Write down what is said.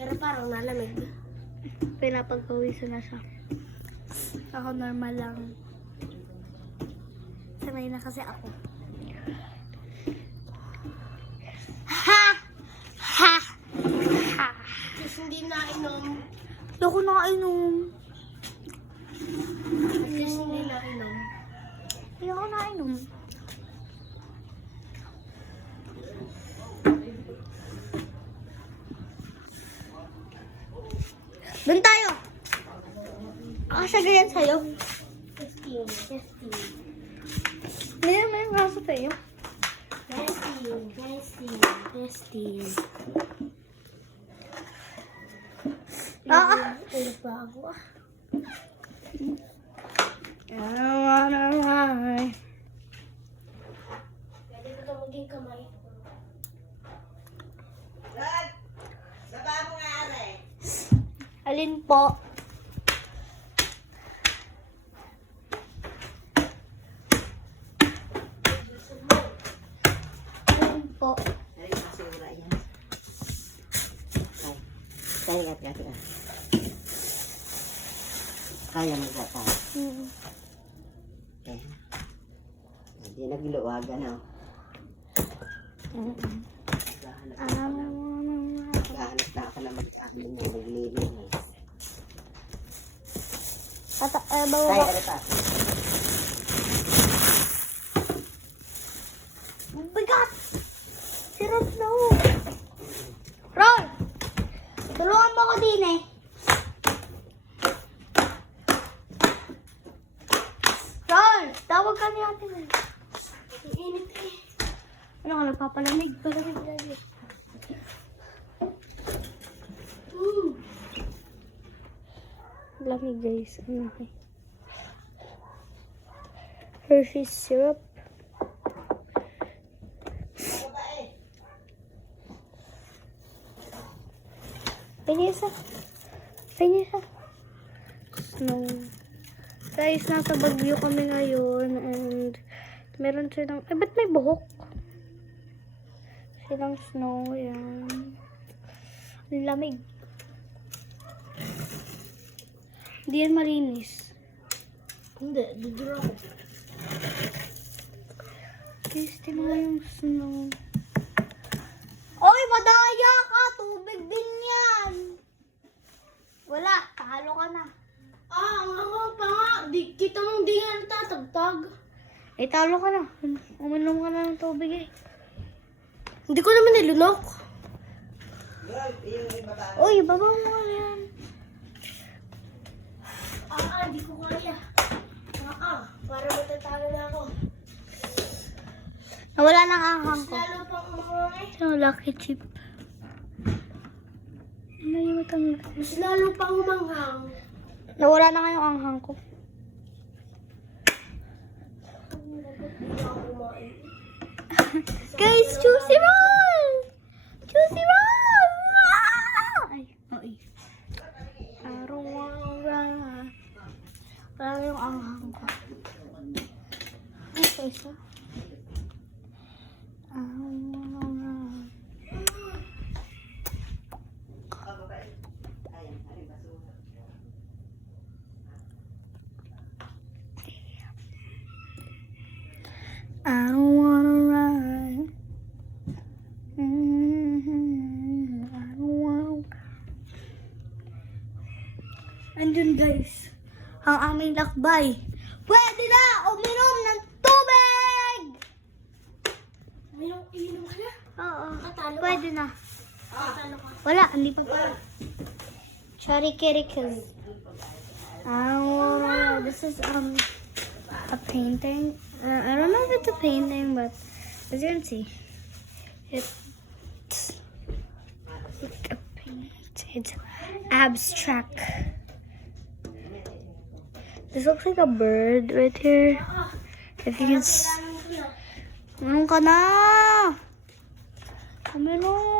Pero parang nalamig. Pinapagpawisan na siya. Ako normal lang. Sanay na kasi ako. Ha! Ha! Ha! Kasi hindi nainom. Hindi ako nakainom. Kasi hindi nainom. Hindi ako nakainom. Doon tayo! Ako siya ganyan sa'yo. Testing. Testing. Hindi naman yung kaso sa'yo. Testing. Testing. Testing. Tulog pa ako ah. I don't wanna lie. Pwede ko ito maging kamay. Alin po? Alin po? Kaya mo ba pa? Hmm. Kaya. Hindi nagluwagan na. Gahanap na ako na mag-amin na naglinis. Kaya ano pa? Bigat! Sirap na ako. Ron! Tulungan mo ko din eh. Ron! Tawag ka ni ate mo. Ang init eh. Ano ka, nagpapalamig? Palamig. Lamig guys. Ang laki. Hershey's syrup. Pinisa. Snow. Guys, nasa Baguio kami ngayon and meron silang, ba't may buhok? Silang snow, yan. Ang lamig. Hindi yan malinis. Hindi, dudura ako. Guys, tingnan mo yung snow. Oy, madaya ka! Tubig din yan! Wala, talo ka na. Ah, ang ako pa nga. Kita mong di nga natatagtag. Eh, talo ka na. Uminom ka na ng tubig eh. Hindi ko naman nilunok. Uy, baba mo nga yan. Hindi ko kaya. Para matatalo na ako. Nawala na ang anghang ko. Lalo pang umangay. So, lucky chip. Nalimutan mo. Mas lalo pang umanghang. Nawala na nga yung anghang ko. Hindi ako kumain. Guys, juicy roll! Juicy roll! Ah! Ay, ay. Araw-araw. Wala yung anghang ko. Ay, isa. Araw-araw. I don't wanna ride. I don't wanna. Andun guys, ang aming lakbay. Pwede na uminom ng tubig! Inom ka na? Oo, Natalo ka? pwede na. Natalo ka? Wala, hindi pa pala. Charikirikis. This is a painting. I don't know if it's a painting, but as you can see, it's like a paint. It's abstract. This looks like a bird right here. If you can. Meron ka na. Meron.